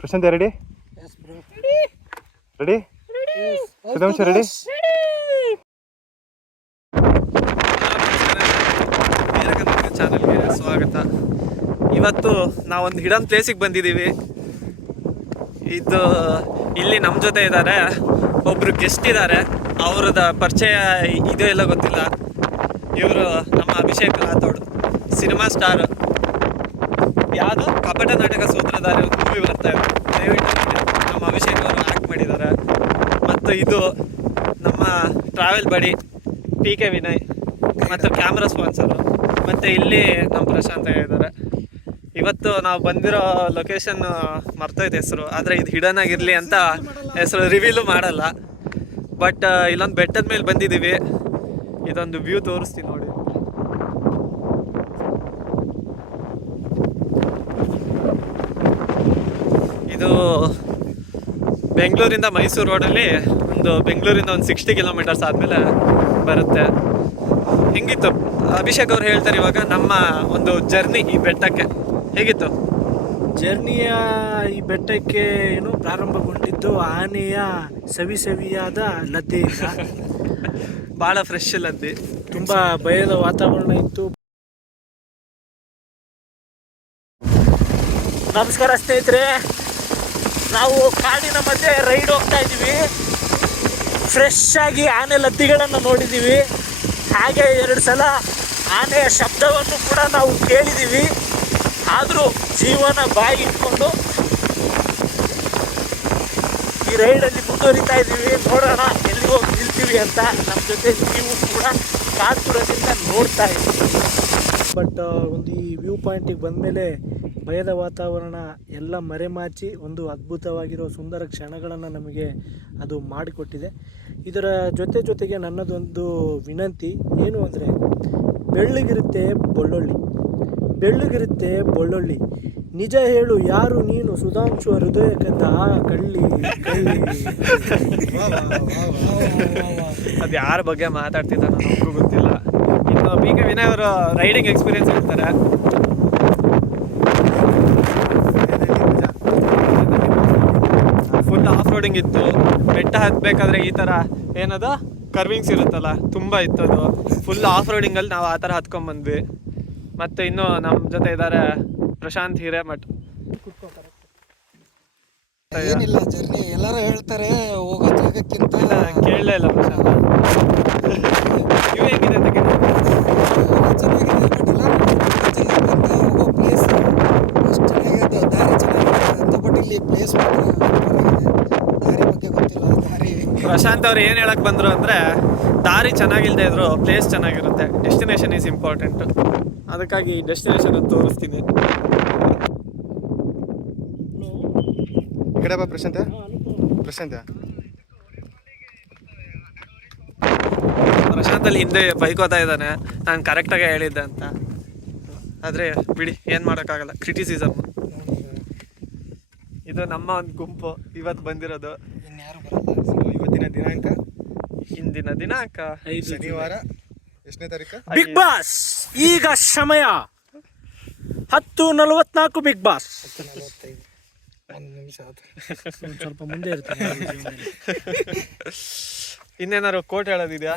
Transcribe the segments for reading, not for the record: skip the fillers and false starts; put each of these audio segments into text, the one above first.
Prashant ready? Ready? ಸುಧಾಂಶ ready? ಚಾನಲ್ಗೆ ಸ್ವಾಗತ. ಇವತ್ತು ನಾವೊಂದು ಹಿಡನ್ ಪ್ಲೇಸಿಗೆ ಬಂದಿದ್ದೀವಿ. ಇಲ್ಲಿ ನಮ್ಮ ಜೊತೆ ಇದ್ದಾರೆ ಒಬ್ರು ಗೆಸ್ಟ್ ಇದ್ದಾರೆ. ಅವ್ರದ ಪರಿಚಯ ಇದೋ ಎಲ್ಲ ಗೊತ್ತಿಲ್ಲ. ಇವರು ನಮ್ಮ ಅಭಿಷೇಕ್ ರಾಥೋಡ್, ಸಿನಿಮಾ ಸ್ಟಾರ್. ಯಾವುದು ಕಪಟ ನಾಟಕ ಸೂತ್ರಧಾರಿ ಒಂದು ಮೂವಿ ಬರ್ತಾ ಇದೆ, ದಯವಿಟ್ಟು ನಮ್ಮ ಅಭಿಷೇಕ್ ಅವರು ಆ್ಯಕ್ಟ್ ಮಾಡಿದ್ದಾರೆ. ಮತ್ತು ಇದು ನಮ್ಮ ಟ್ರಾವೆಲ್ ಬಡಿ PK ವಿನಯ್ ಮತ್ತು ಕ್ಯಾಮ್ರಾ ಸ್ಪಾನ್ಸರು. ಮತ್ತು ಇಲ್ಲಿ ನಮ್ಮ ಪ್ರಶಾಂತ್ ಇದ್ದಾರೆ. ಇವತ್ತು ನಾವು ಬಂದಿರೋ ಲೊಕೇಶನ್ ಮರ್ತೋಯ್ತು ಹೆಸರು, ಆದರೆ ಇದು ಹಿಡನ್ ಆಗಿರಲಿ ಅಂತ ಹೆಸರು ರಿವೀಲು ಮಾಡಲ್ಲ. ಬಟ್ ಇಲ್ಲೊಂದು ಬೆಟ್ಟದ ಮೇಲೆ ಬಂದಿದ್ದೀವಿ. ಇದೊಂದು ವ್ಯೂ ತೋರಿಸ್ತೀನಿ ನೋಡಿ. ಇದು ಬೆಂಗಳೂರಿಂದ ಮೈಸೂರು ರೋಡಲ್ಲಿ ಬೆಂಗಳೂರಿಂದ ಒಂದು 60 ಕಿಲೋಮೀಟರ್ಸ್ ಆದಮೇಲೆ ಬರುತ್ತೆ. ಹೆಂಗಿತ್ತು ಅಭಿಷೇಕ್ ಅವ್ರು ಹೇಳ್ತಾರೆ ಇವಾಗ ನಮ್ಮ ಒಂದು ಜರ್ನಿ ಈ ಬೆಟ್ಟಕ್ಕೆ ಹೇಗಿತ್ತು? ಜರ್ನಿಯ ಈ ಬೆಟ್ಟಕ್ಕೆ ಏನು ಪ್ರಾರಂಭಗೊಂಡಿದ್ದು ಆನೆಯ ಸವಿಯಾದ ಲದ್ದೆಯಿಂದ. ಭಾಳ ಫ್ರೆಶ್ ಲದ್ದೆ, ತುಂಬ ಭಯದ ವಾತಾವರಣ ಇತ್ತು. ನಮಸ್ಕಾರ ಸ್ನೇಹಿತರೆ, ನಾವು ಕಾಡಿನ ಮಧ್ಯೆ ರೈಡ್ ಹೋಗ್ತಾ ಇದ್ದೀವಿ. ಫ್ರೆಶ್ ಆಗಿ ಆನೆ ಲದ್ದಿಗಳನ್ನು ನೋಡಿದ್ದೀವಿ. ಹಾಗೆ 2 ಸಲ ಆನೆಯ ಶಬ್ದವನ್ನು ಕೂಡ ನಾವು ಕೇಳಿದ್ದೀವಿ. ಆದರೂ ಜೀವನ ಬಾಯಿ ಇಟ್ಕೊಂಡು ಈ ರೈಡಲ್ಲಿ ಮುಂದುವರಿತಾ ಇದ್ದೀವಿ. ನೋಡೋಣ ಎಲ್ಲಿ ಹೋಗಿ ನಿಲ್ತೀವಿ ಅಂತ. ನಮ್ಮ ಜೊತೆ ನೀವು ಕೂಡ ಕಾತುರದಿಂದ ನೋಡ್ತಾ ಇದ್ದೀವಿ. ಬಟ್ ಒಂದು ಈ ವ್ಯೂ ಪಾಯಿಂಟಿಗೆ ಬಂದಮೇಲೆ ಭಯದ ವಾತಾವರಣ ಎಲ್ಲ ಮರೆಮಾಚಿ ಒಂದು ಅದ್ಭುತವಾಗಿರೋ ಸುಂದರ ಕ್ಷಣಗಳನ್ನು ನಮಗೆ ಅದು ಮಾಡಿಕೊಟ್ಟಿದೆ. ಇದರ ಜೊತೆಗೆ ನನ್ನದೊಂದು ವಿನಂತಿ ಏನು ಅಂದರೆ, ಬೆಳ್ಳಗಿರುತ್ತೆ ಬೆಳ್ಳೊಳ್ಳಿ, ನಿಜ ಹೇಳು ಯಾರು ನೀನು, ಸುಧಾಂಶು ಹೃದಯ ಕದ್ದ ಕಳ್ಳಿ. ಅದು ಯಾರ ಬಗ್ಗೆ ಮಾತಾಡ್ತಿದ್ದಾರೋ ನಮಗೂ ಗೊತ್ತಿಲ್ಲ. ಇನ್ನು PK ವಿನಯ್ ಅವರು ರೈಡಿಂಗ್ ಎಕ್ಸ್ಪೀರಿಯನ್ಸ್ ಹೇಳ್ತಾರೆ. ಫುಲ್ ಆಫ್ ರೋಡಿಂಗ್ ಇತ್ತು. ಬೆಟ್ಟ ಹತ್ತಬೇಕಾದ್ರೆ ಈ ಥರ ಏನದು ಕರ್ವಿಂಗ್ಸ್ ಇರುತ್ತಲ್ಲ, ತುಂಬ ಇತ್ತು ಅದು. ಫುಲ್ ಆಫ್ ರೋಡಿಂಗಲ್ಲಿ ನಾವು ಆ ಥರ ಹತ್ಕೊಂಡ್ಬಂದ್ವಿ. ಮತ್ತು ಇನ್ನು ನಮ್ಮ ಜೊತೆ ಇದ್ದಾರೆ ಪ್ರಶಾಂತ್ ಹಿರೇಮಠ್. ಏನಿಲ್ಲ, ಜರ್ನಿ ಎಲ್ಲರೂ ಹೇಳ್ತಾರೆ ಹೋಗೋ ಜಾಗಕ್ಕಿಂತ ಕೇಳಲೇ ಇಲ್ಲ ಪ್ರಶಾಂತ್. ಇವು ಹೇಗಿದೆ ಅಂತ ಚೆನ್ನಾಗಿದೆ. ಬಟ್ ಎಲ್ಲ ಹೋಗೋ ಪ್ಲೇಸ್ ಅಷ್ಟು ಚೆನ್ನಾಗಿದೆ, ದಾರಿ ಚೆನ್ನಾಗಿದೆ ಅಂತ. ಬಟ್ ಇಲ್ಲಿ ಪ್ಲೇಸ್ ಮಾತ್ರ ದಾರಿ ಬಗ್ಗೆ ಗೊತ್ತಿಲ್ಲ. ದಾರಿ ಪ್ರಶಾಂತ್ ಅವ್ರು ಏನು ಹೇಳಕ್ಕೆ ಬಂದರು ಅಂದರೆ, ದಾರಿ ಚೆನ್ನಾಗಿಲ್ಲದೆ ಇದ್ರು ಪ್ಲೇಸ್ ಚೆನ್ನಾಗಿರುತ್ತೆ. Destination is important. ಅದಕ್ಕಾಗಿ ಡೆಸ್ಟಿನೇಷನ್ ಅಂತ ತೋರಿಸ್ತೀನಿ. ಈ ಕಡೆ ಬಾ ಪ್ರಶಾಂತ. ಪ್ರಶಾಂತಲ್ಲಿ ಹಿಂದೆ ಬೈಕೋತಾ ಇದ್ದಾನೆ, ನಾನು ಕರೆಕ್ಟಾಗಿ ಹೇಳಿದ್ದೆ ಅಂತ. ಆದರೆ ಬಿಡಿ, ಏನು ಮಾಡೋಕ್ಕಾಗಲ್ಲ, ಕ್ರಿಟಿಸಿಸಮ್. ಇದು ನಮ್ಮ ಒಂದು ಗುಂಪು ಇವತ್ತು ಬಂದಿರೋದು. ಇನ್ಯಾರು ಬರಲ್ಲ. ಹಿಂದಿನ ದಿನಾಂಕ 5 ಶನಿವಾರ. ಎಷ್ಟನೇ ತಾರೀಕು? ಬಿಗ್ ಬಾಸ್ ಈಗ ಸಮಯ 10:44. ಬಿಗ್ ಬಾಸ್ 1 ನಿಮಿಷ ಆಯ್ತು. ಸ್ವಲ್ಪ ಮುಂದೆ ಇರ್ತಾರೆ. ಇನ್ನೇನಾದ್ರು ಕೋಟ್ ಹೇಳೋದಿದೆಯಾ?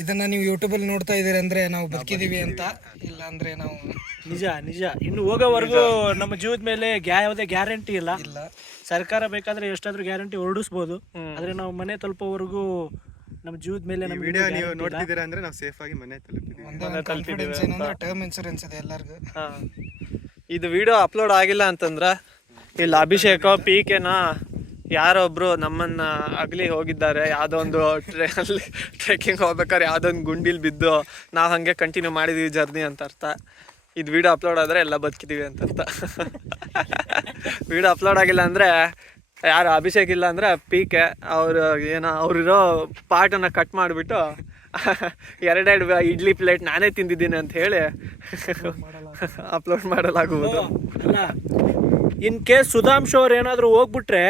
ಇದನ್ನ ನೀವು ಯೂಟ್ಯೂಬಲ್ಲಿ ನೋಡ್ತಾ ಇದ್ದೀರಿ ಅಂದ್ರೆ ನಾವು ಬದುಕಿದೀವಿ ಅಂತ, ಇಲ್ಲ ಅಂದ್ರೆ ನಾವು ನಿಜ ಇನ್ನು ಹೋಗೋವರೆಗೂ ನಮ್ಮ ಜೀವದ ಮೇಲೆ ಯಾವುದೇ ಗ್ಯಾರಂಟಿ ಇಲ್ಲ. ಸರ್ಕಾರ ಬೇಕಾದ್ರೆ ಎಷ್ಟಾದ್ರೂ ಗ್ಯಾರಂಟಿ ಹೊರಡಿಸ್ಬೋದು, ಆದ್ರೆ ನಾವು ಮನೆ ತಲುಪೋವರೆಗೂ ನಮ್ಮ ಜೀವದ ಮೇಲೆ ನಮ್ಮ ವಿಡಿಯೋ ನೀವು ನೋಡ್ತಿದ್ದೀರಾ ಅಂದ್ರೆ ನಾವು ಸೇಫ್ ಆಗಿ ಮನೆ ತಲುಪಿದ್ದೀವಿ. ಟರ್ಮ್ ಇನ್ಶೂರೆನ್ಸ್ ಇದೆ ಎಲ್ಲರಿಗೂ. ಇದು ವಿಡಿಯೋ ಅಪ್ಲೋಡ್ ಆಗಿಲ್ಲ ಅಂತಂದ್ರೆ ಇಲ್ಲಿ ಅಭಿಷೇಕ PKನ ಯಾರೊಬ್ರು ನಮ್ಮನ್ನ ಅಗಲಿ ಹೋಗಿದ್ದಾರೆ. ಯಾವುದೋ ಒಂದು ಟ್ರೆಕ್ಕಿಂಗ್ ಹೋಗ್ಬೇಕಾದ್ರೆ ಯಾವುದೋ ಒಂದು ಗುಂಡಿಲಿ ಬಿದ್ದು ನಾವು ಹಾಗೆ ಕಂಟಿನ್ಯೂ ಮಾಡಿದೀವಿ ಜರ್ನಿ ಅಂತ ಅರ್ಥ. ಇದು ವಿಡಿಯೋ ಅಪ್ಲೋಡ್ ಆದರೆ ಎಲ್ಲ ಬದುಕಿದ್ದೀವಿ ಅಂತ ಅರ್ಥ. ವಿಡಿಯೋ ಅಪ್ಲೋಡ್ ಆಗಿಲ್ಲ ಅಂದರೆ ಯಾರು ಅಭಿಷೇಕ್ ಇಲ್ಲ ಅಂದರೆ PK ಅವ್ರಿರೋ ಪಾರ್ಟನ್ನು ಕಟ್ ಮಾಡಿಬಿಟ್ಟು 2 ಇಡ್ಲಿ ಪ್ಲೇಟ್ ನಾನೇ ತಿಂದಿದ್ದೀನಿ ಅಂತ ಹೇಳಿ ಅಪ್ಲೋಡ್ ಮಾಡಲಾಗುವುದು. ಇನ್ ಕೇಸ್ ಸುಧಾಂಶು ಅವ್ರು ಏನಾದರೂ ಹೋಗ್ಬಿಟ್ರೆ,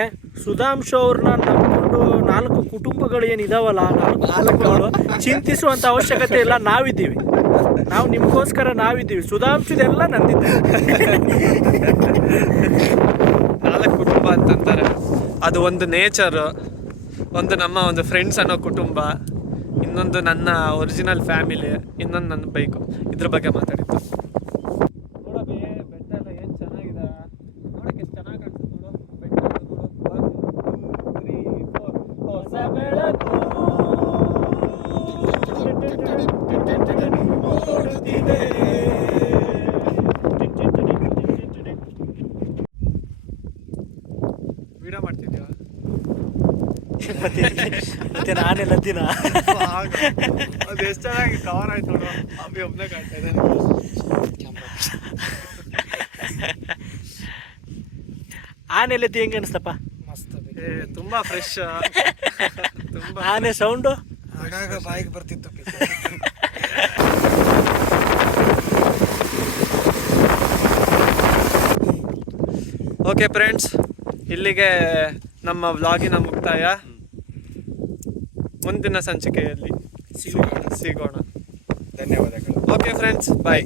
ಸುಧಾಂಶು ಅವ್ರನ್ನ ನಂಬಿಕೊಂಡು 4 ಕುಟುಂಬಗಳು ಏನಿದಾವಲ್ಲ, 4 ಕುಟುಂಬಗಳು ಚಿಂತಿಸುವಂಥ ಅವಶ್ಯಕತೆ ಇಲ್ಲ. ನಾವಿದ್ದೀವಿ, ನಾವು ನಿಮಗೋಸ್ಕರ ನಾವಿದ್ದೀವಿ. ಸುಧಾಂಶದೆಲ್ಲ ನಂದಿದ್ದೀವಿ. ಅದು ಒಂದು ನೇಚರು, ಒಂದು ನಮ್ಮ ಒಂದು ಫ್ರೆಂಡ್ಸ್ ಅನ್ನೋ ಕುಟುಂಬ, ಇನ್ನೊಂದು ನನ್ನ ಒರಿಜಿನಲ್ ಫ್ಯಾಮಿಲಿ, ಇನ್ನೊಂದು ನನ್ನ ಬೈಕು. ಇದ್ರ ಬಗ್ಗೆ ಮಾತಾಡಿದ್ದು. ನೋಡಬಿ ಬೆಟ್ಟ ಎಲ್ಲ ಏನು ಚೆನ್ನಾಗಿದೆ, ನೋಡಕ್ಕೆ ಎಷ್ಟು ಚೆನ್ನಾಗಿ ಕಾಣಿಸುತ್ತೆ ನೋಡು. ಬೆಟ್ಟ ನೋಡು, 1 2 3 4 ಹೊಸ ಬೆಳಕು ಓಡುತ್ತಿದೆ. ವಿಡಿಯೋ ಮಾಡ್ತಿದ್ಯಾ? ಮತ್ತೆ ನಾನೆಲ್ಲ ದಿನ ಅದು ಎಷ್ಟು ಚೆನ್ನಾಗಿ ಕವರ್ ಆಯ್ತು ನೋಡು. ಅಬ್ಬಿ ಒಬ್ಬನೇ ಕಾಣ್ತಾ ಇದ್ದಾನೆ. ಆನೆಲ್ಲ ಹೆಂಗೆ ಅನಿಸ್ತಪ್ಪ? ಮಸ್ತ್ ತುಂಬಾ ಫ್ರೆಶ್, ತುಂಬಾ ಆನೆ ಸೌಂಡು ಆಗಾಗ ಬಾಯಿಗೆ ಬರ್ತಿತ್ತು. ಓಕೆ ಫ್ರೆಂಡ್ಸ್, ಇಲ್ಲಿಗೆ ನಮ್ಮ ವ್ಲಾಗಿನ ಮುಕ್ತಾಯ. ಮುಂದಿನ ಸಂಚಿಕೆಯಲ್ಲಿ ಸಿಗೋಣ. ಧನ್ಯವಾದಗಳು. ಓಕೆ ಫ್ರೆಂಡ್ಸ್, ಬಾಯ್.